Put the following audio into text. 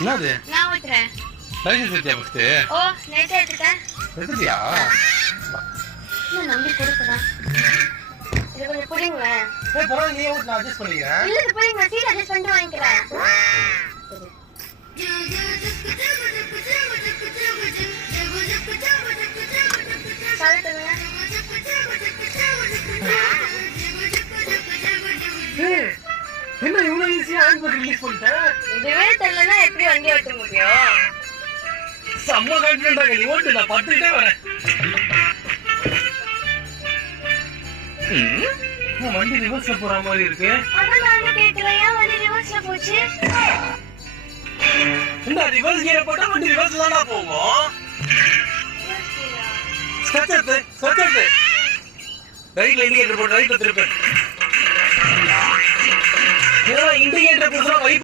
என்னது? நான் ஊத்துறேன். Licence எடுத்தியா first? ஓ, நேத்தே எடுத்துட்டேன். எடுத்தியா? நான் நம்பி கொடுக்குறேன். இது கொஞ்சம் புடிங்க. ஏய் பரவாயில்லை, நீ ஊத்து, நான் அட்ஜஸ்ட் பண்ணிக்கிறேன். இல்ல இது புடிங்க, சீட் அட்ஜஸ்ட் பண்ணிட்டு வாங்கிக்கிறேன். சாப்பிடுங்க. என்ன இவ்வளவு ஈஸியா ஹேண்ட் பிரேக் ரிலீஸ் பண்ணிட்டேன்? இதுவே தெரியலனா எப்படி வண்டி ஓட்ட முடியும்? செம்ம கான்ஃபிடென்ட்டா நீ ஓட்டு, நான் பத்துக்கிட்டே வரேன். வண்டி ரிவர்ஸ்ல போற மாதிரி இருக்கு. அதான் நான் கேக்குறேன், ஏன் வண்டி ரிவர்ஸ்ல போச்சு? இந்த ரிவர்ஸ் கியர் போட்டா வண்டி ரிவர்ஸ்ல தானா போகும்? ஸ்கச்சர் ரைட்ல இண்டிகேட்டர் போட்டு ரைட்ல திருப்பு. ஏன்னா இண்டிகேட்டர் போடுறா